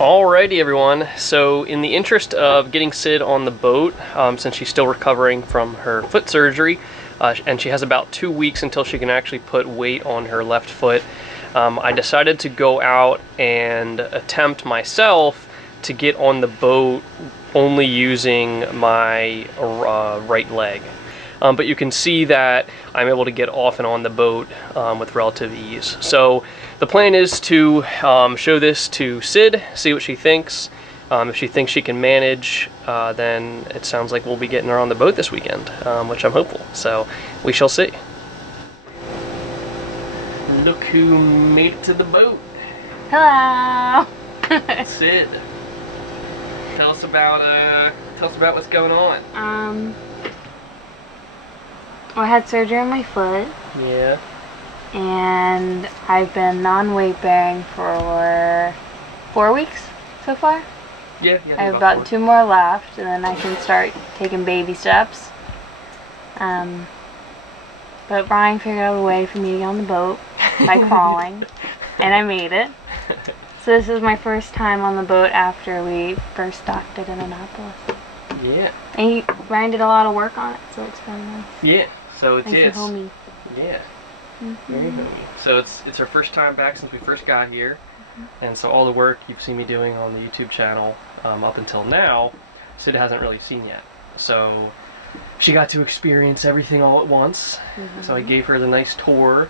Alrighty everyone, so in the interest of getting Sid on the boat, since she's still recovering from her foot surgery, and she has about 2 weeks until she can actually put weight on her left foot, I decided to go out and attempt myself to get on the boat only using my right leg. But you can see that I'm able to get off and on the boat with relative ease. So the plan is to show this to Sid, see what she thinks. If she thinks she can manage, then it sounds like we'll be getting her on the boat this weekend, which I'm hopeful. So we shall see. Look who made it to the boat. Hello. Sid, tell us about what's going on. Well, I had surgery on my foot. Yeah. And I've been non-weight bearing for 4 weeks so far. Yeah. I have about 2 more left, and then I can start taking baby steps. But Brian figured out a way for me to get on the boat by crawling, and I made it. So this is my first time on the boat after we first docked at Indianapolis. Yeah. And Brian did a lot of work on it, so it's really nice. Yeah. So it's nice and homey. Yeah. Very homey. So it's her first time back since we first got here, and so all the work you've seen me doing on the YouTube channel up until now, Sid hasn't really seen yet. So she got to experience everything all at once. So I gave her the nice tour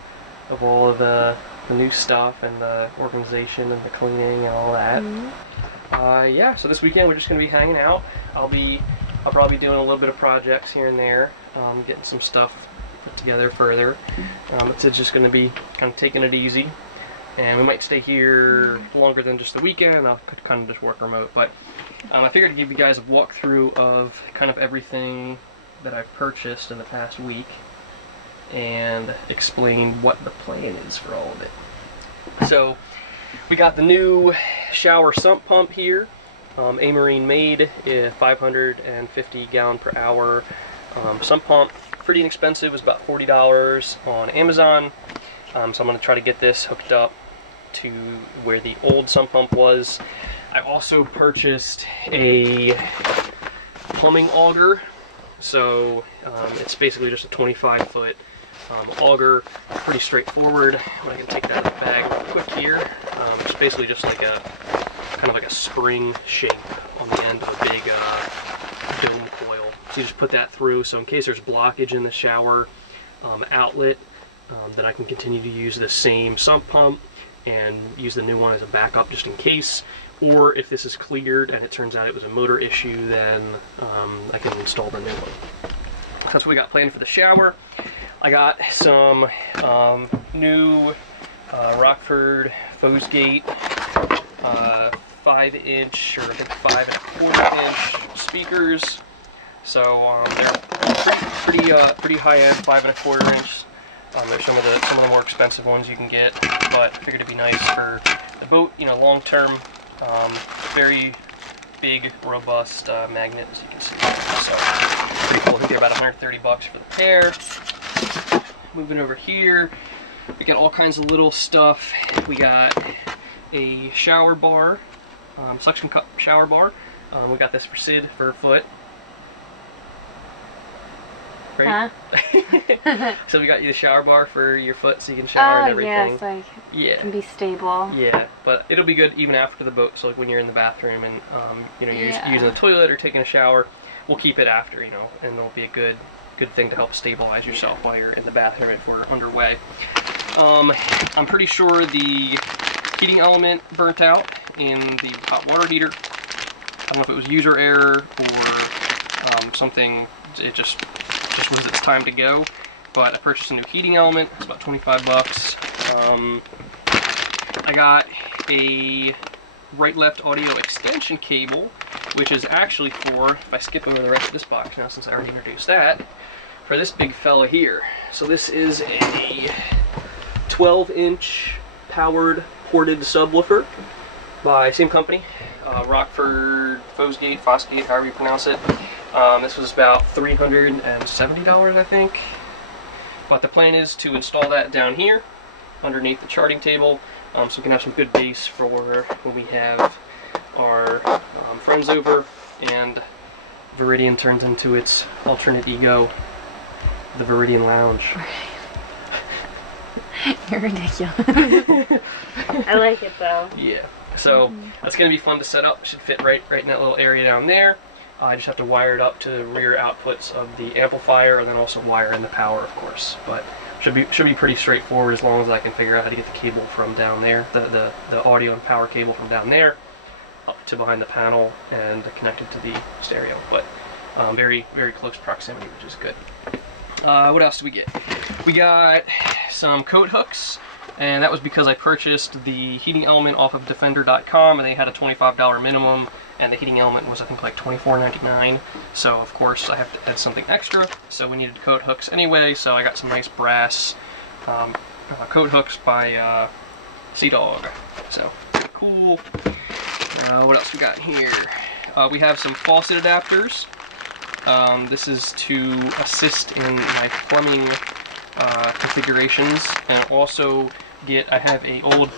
of all of the new stuff and the organization and the cleaning and all that. Yeah. So this weekend we're just gonna be hanging out. I'll probably be doing a little bit of projects here and there, getting some stuff put together further. But Sid's just going to be kind of taking it easy, and we might stay here longer than just the weekend. I'll kind of just work remote, but I figured to give you guys a walkthrough of kind of everything that I've purchased in the past week and explain what the plan is for all of it. So we got the new shower sump pump here. Amarine made, 550 gallon per hour sump pump. Pretty inexpensive. It was about $40 on Amazon. So I'm going to try to get this hooked up to where the old sump pump was. I also purchased a plumbing auger. So it's basically just a 25-foot auger. Pretty straightforward. I can take that out of the bag real quick here. It's basically just like a kind of like a spring shape on the end of a big dome coil. So you just put that through, so in case there's blockage in the shower outlet, then I can continue to use the same sump pump and use the new one as a backup just in case. Or if this is cleared and it turns out it was a motor issue, then I can install the new one. That's what we got planned for the shower. I got some new Rockford Faucet 5-inch, or I think 5¼ inch speakers. So they're pretty high-end 5¼ inch. They're some of the more expensive ones you can get, but I figured it'd be nice for the boat, you know, long term. Very big, robust magnet, as you can see. So pretty cool. I think they're about $130 for the pair. Moving over here, we got all kinds of little stuff. We got a shower bar, suction cup shower bar. We got this for Sid for her foot. Right? Huh? So we got you the shower bar for your foot so you can shower and everything. Yes, like it can be stable. Yeah, but it'll be good even after the boat. So like when you're in the bathroom and you know, you're using the toilet or taking a shower, we'll keep it after, you know, and it'll be a good thing to help stabilize yourself while you're in the bathroom if we're underway. I'm pretty sure the heating element burnt out in the hot water heater. I don't know if it was user error or something. It just was its time to go. But I purchased a new heating element. It's about $25. I got a right-left audio extension cable, which is actually for, if I skip over the rest of this box now since I already introduced that, for this big fella here. So this is a 12-inch powered ported subwoofer by same company, Rockford Faucet, however you pronounce it. This was about $370, I think. But the plan is to install that down here underneath the charting table, so we can have some good bass for when we have our friends over, and Viridian turns into its alternate ego, the Viridian Lounge. You're ridiculous. I like it though. Yeah. So that's going to be fun to set up. Should fit right in that little area down there. I just have to wire it up to the rear outputs of the amplifier, and then also wire in the power, of course. But should be pretty straightforward as long as I can figure out how to get the cable from down there, the audio and power cable from down there up to behind the panel and connect it to the stereo. But very close proximity, which is good. What else do we get? We got some coat hooks, and that was because I purchased the heating element off of Defender.com, and they had a $25 minimum, and the heating element was, I think, like $24.99. So of course I have to add something extra, so we needed coat hooks anyway, so I got some nice brass coat hooks by Sea-Dog. So cool. What else we got here? We have some faucet adapters. This is to assist in my plumbing configurations, and also I have a old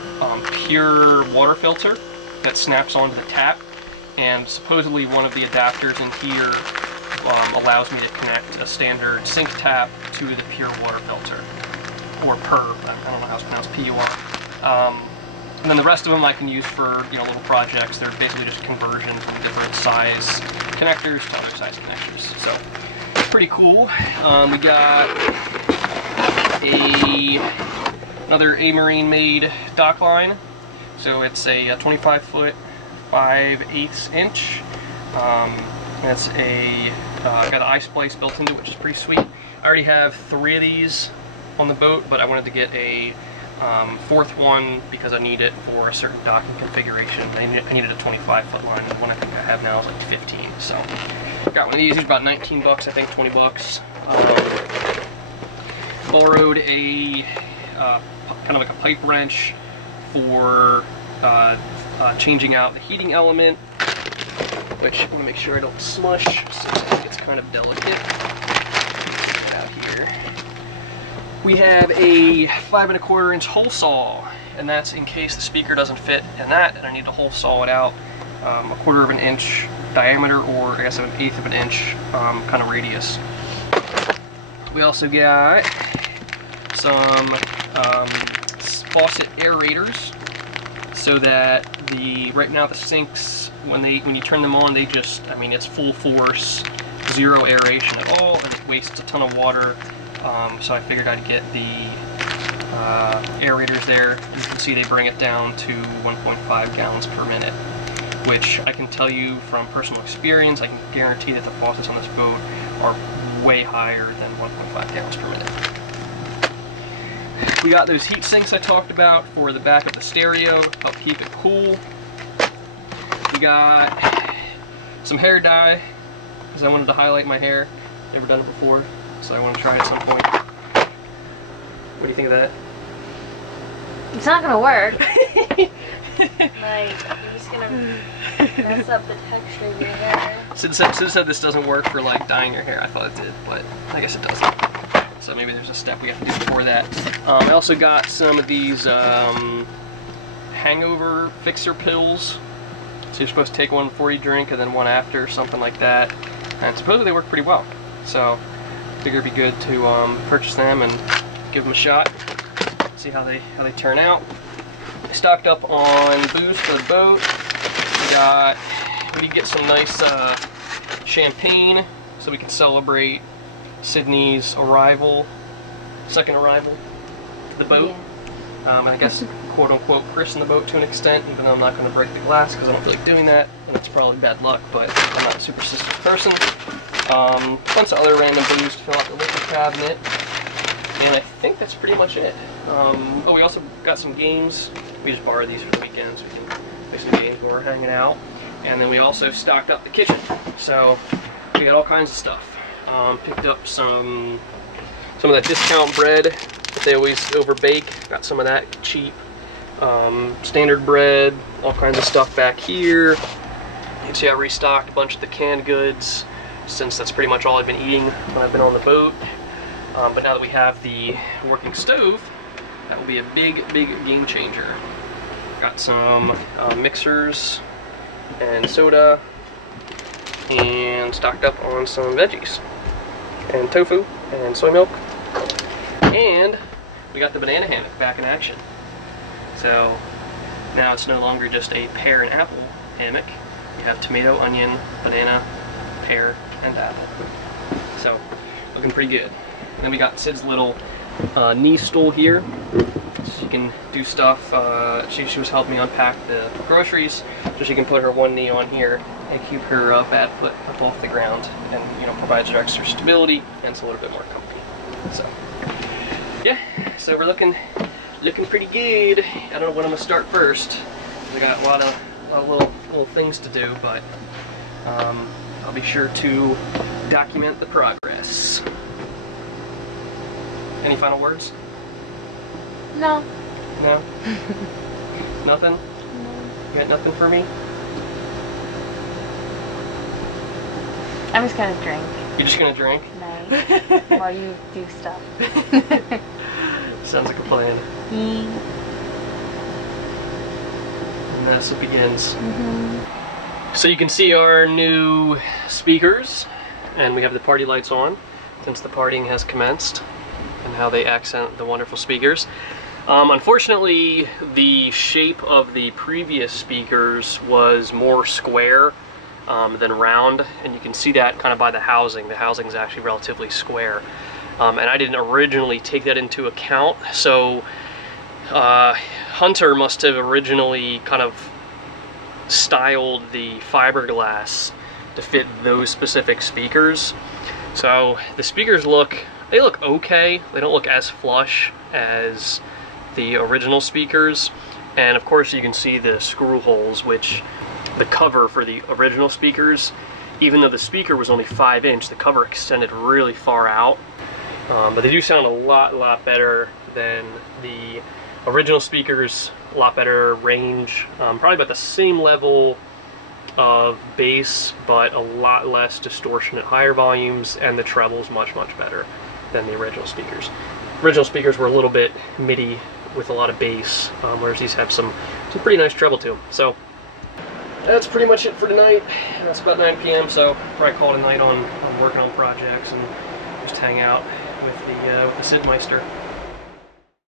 pure water filter that snaps onto the tap, and supposedly one of the adapters in here allows me to connect a standard sink tap to the pure water filter, or PUR, I don't know how it's pronounced, PUR. And then the rest of them I can use for, you know, little projects. They're basically just conversions from different size connectors to other size connectors. So pretty cool. We got another A-Marine made Dockline. So it's a 25-foot 5/8 inch. That's got an I-splice built into it, which is pretty sweet. I already have 3 of these on the boat, but I wanted to get a 4th one because I need it for a certain docking configuration. I needed a 25-foot line, and the one I think I have now is like 15. So got one of these. These are about 19 bucks, I think, 20 bucks. Borrowed a kind of like a pipe wrench for changing out the heating element, which I want to make sure I don't smush, since it's kind of delicate. Out here. We have a 5 1/4 inch hole saw, and that's in case the speaker doesn't fit in that, and I need to hole saw it out 1/4 of an inch diameter, or I guess 1/8 of an inch kind of radius. We also got some Faucet Aerators, so that right now the sinks, when you turn them on, they just, I mean, it's full force, zero aeration at all, and it wastes a ton of water. So I figured I'd get the aerators there. You can see they bring it down to 1.5 gallons per minute, which I can tell you from personal experience, I can guarantee that the faucets on this boat are way higher than 1.5 gallons per minute. We got those heat sinks I talked about for the back of the stereo, help keep it cool. We got some hair dye, because I wanted to highlight my hair. Never done it before, so I want to try it at some point. What do you think of that? It's not gonna work. Like, you're just gonna mess up the texture of your hair. Sid said this doesn't work for like dyeing your hair. I thought it did, but I guess it doesn't. So maybe there's a step we have to do before that. I also got some of these hangover fixer pills. So you're supposed to take one before you drink and then one after, something like that. And supposedly they work pretty well. So I figure it'd be good to purchase them and give them a shot. See how they turn out. I stocked up on booze for the boat. We get some nice champagne so we can celebrate Sydney's second arrival to the boat. Yeah. And I guess quote-unquote christen the boat to an extent, even though I'm not going to break the glass because I don't feel like doing that, and it's probably bad luck, but I'm not a superstitious person. Bunch of other random booze to fill out the liquor cabinet, and I think that's pretty much it. Oh, we also got some games. We just borrowed these for the weekends. We can play some games when we're hanging out. And then we also stocked up the kitchen, so we got all kinds of stuff. Picked up some of that discount bread that they always overbake. Got some of that cheap standard bread, all kinds of stuff back here. You can see I restocked a bunch of the canned goods, since that's pretty much all I've been eating when I've been on the boat. But now that we have the working stove, that will be a big game changer. Got some mixers and soda, and stocked up on some veggies, and tofu, and soy milk, and we got the banana hammock back in action. So now it's no longer just a pear and apple hammock. You have tomato, onion, banana, pear, and apple. So looking pretty good. And then we got Sid's little knee stool here, so she can do stuff. She was helping me unpack the groceries, so she can put her one knee on here and keep her bad foot up off the ground, and you know, provides her extra stability and it's a little bit more comfy. So yeah, so we're looking pretty good. I don't know when I'm gonna start first. I got a lot of little things to do, but I'll be sure to document the progress. Any final words? No. No? Nothing? No. You got nothing for me? I'm just gonna drink. You're just gonna drink? Tonight while you do stuff. Sounds like a plan. And that's what begins. So you can see our new speakers, and we have the party lights on since the partying has commenced, and how they accent the wonderful speakers. Unfortunately, the shape of the previous speakers was more square than round, and you can see that kind of by the housing. The housing is actually relatively square, and I didn't originally take that into account. So Hunter must have originally kind of styled the fiberglass to fit those specific speakers. So the speakers look okay. They don't look as flush as the original speakers, and of course you can see the screw holes, which the cover for the original speakers, even though the speaker was only 5-inch, the cover extended really far out. But they do sound a lot better than the original speakers, a lot better range, probably about the same level of bass, but a lot less distortion at higher volumes, and the treble's much better than the original speakers. Original speakers were a little bit MIDI with a lot of bass, whereas these have some pretty nice treble to them. So that's pretty much it for tonight. It's about 9 p.m. so probably call it a night on working on projects and just hang out with the Sidmeister.